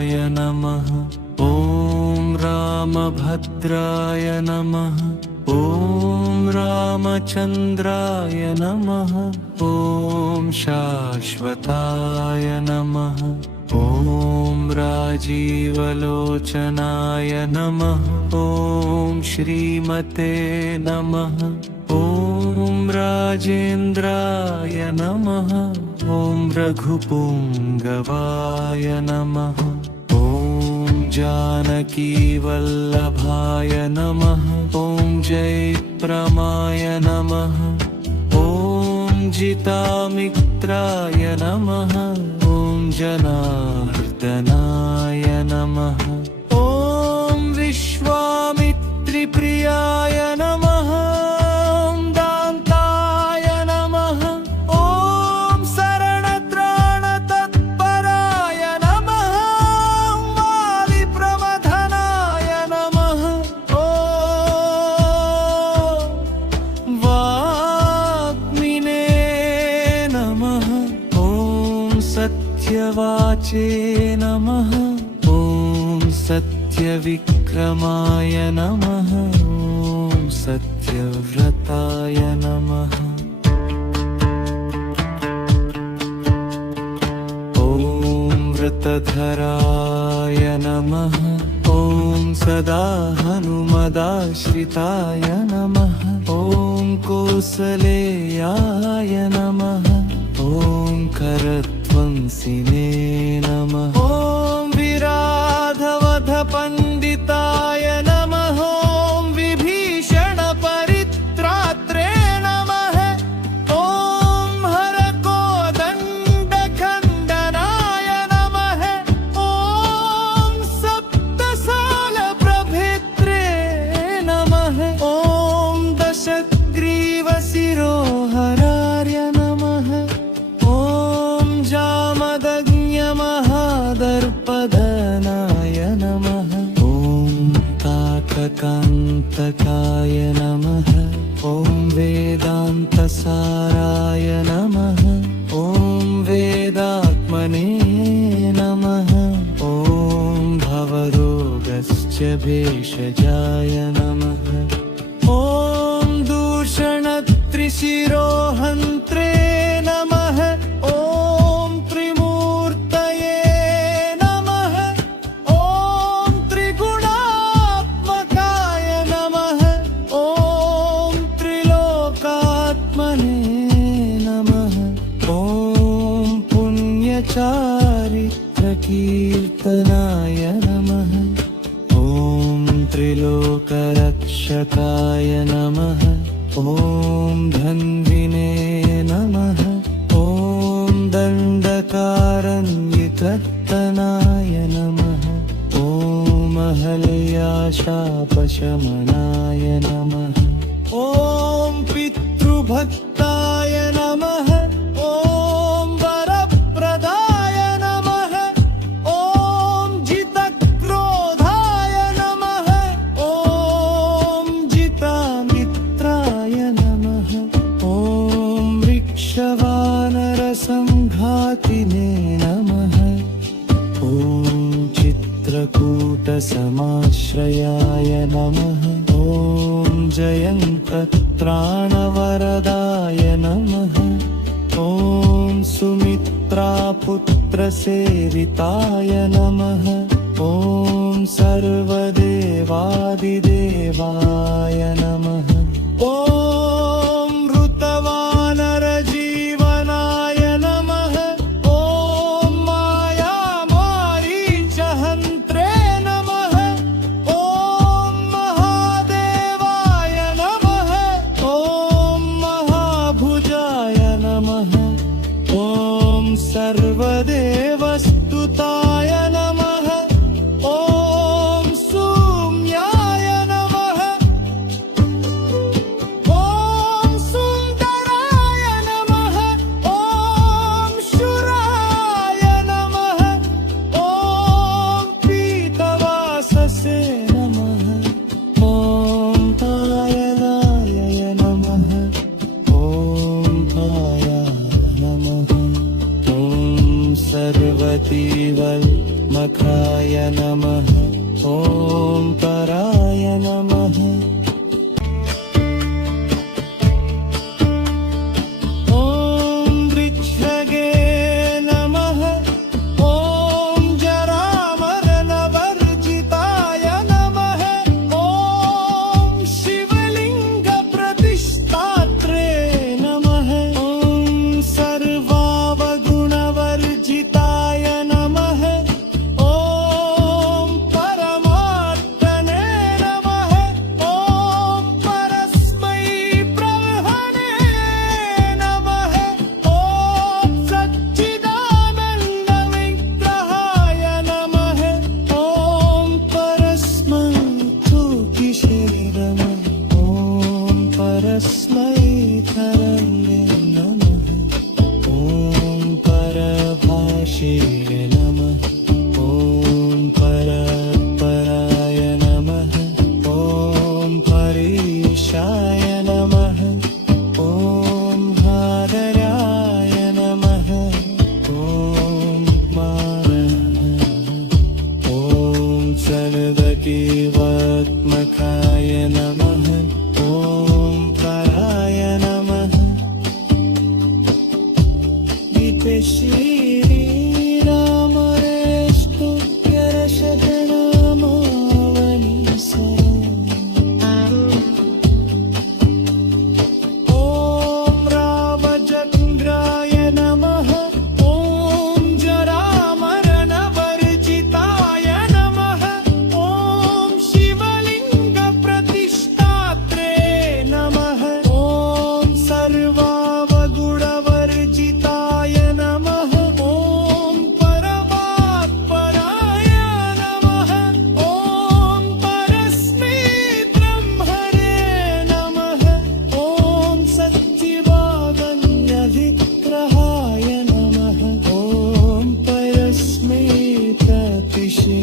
भद्राय नमः। ॐ रामभद्राय नमः। ॐ रामचन्द्राय नमः। ॐ शाश्वताय नमः। ॐ राजीवलोचनाय नमः। ॐ श्रीमते नमः। ॐ राजेन्द्राय नमः। ॐ रघुपुङ्गवाय नमः। ॐ जानकीवल्लभाय नमः। ॐ जयप्रमाय नमः। ॐ जितामित्राय नमः। ॐ जनार्दनाय नमः। ॐ विश्वामित्रिप्रियाय नमः। सत्यवाचे नमः। ॐ सत्यविक्रमाय नमः। ॐ सत्यव्रताय नमः। ॐ व्रतधराय नमः। ॐ सदा हनुमदाश्रिताय नमः। ॐ कौसलेयाय नमः। ॐ करध्वंसिने नमः। ॐ विराधवधपण्डिताय नमः। ॐ विभीषणपरित्रात्रे नमः। ॐ हरकोदण्डखण्डनाय नमः। ॐ सप्तसालप्रभेत्रे नमः। ॐ दशग्रीवशिरोहरार्य नमः। जामदग्न्यमहादर्पधनाय नमः। ॐ काककान्तकाय नमः। ॐ वेदान्तसाराय नमः। ॐ वेदात्मने नमः। ॐ भवरोगश्च भेषजाय नमः। ॐ दूषणत्रिशिरोहन्त्रे नमः। चारित्रकीर्तनाय नमः। ॐ त्रिलोकरक्षकाय नमः। ॐ धन्विने नमः। ॐ दण्डकारण्यकर्तनाय नमः। ॐ अहल्याशापशमनाय नमः। ॐ पितृभक्ताय नमः। वानरसंघातिने नमः। ॐ चित्रकूटसमाश्रयाय नमः। ॐ जयन्तत्राणवरदाय नमः। ॐ सुमित्रापुत्रसेविताय नमः। ॐ सर्वदेवादिदेवाय नमः। ॐ सर्वदेवस्तुताय नमः। ॐ सूम्याय नमः। नमः ॐ पराय नमः ॐ वृक्षगे नमः ॐ जरामरणवर्जिताय नमः ॐ शिवलिङ्गप्रतिष्ठात्रे नमः ॐ सर्वावगुणवर्जिताय नमः ॐ परमात्मने नमः ॐ परस्मै ब्रह्मणे नमः ॐ सच्चिदानन्दविग्रहाय नमः ॐ परस्मै ज्योतिषे नमः ॐ परस्मै धरणे नमः ॐ परभाषे नमः ॐ परपराय नमः ॐ परेशाय नमः ॐ भादराय नमः ॐ मानः ॐ सनदकेवात्मकाय नमः ॐ पराय नमः गीते श्रीरामरेष्टुप्यरशतनामावनि ॐ रामचन्द्राय नमः ॐ जरामरणवर्जिताय नमः ॐ शिवलिङ्गप्रतिष्ठात्रे नमः ॐ सर्वावगुणवर्जिताय नमः ॐ परमात्पराय नमः ॐ परस्मै ब्रह्मणे नमः ॐ सच्चिदानन्दविग्रहाय नमः ॐ परस्मै प्रतिष्ठे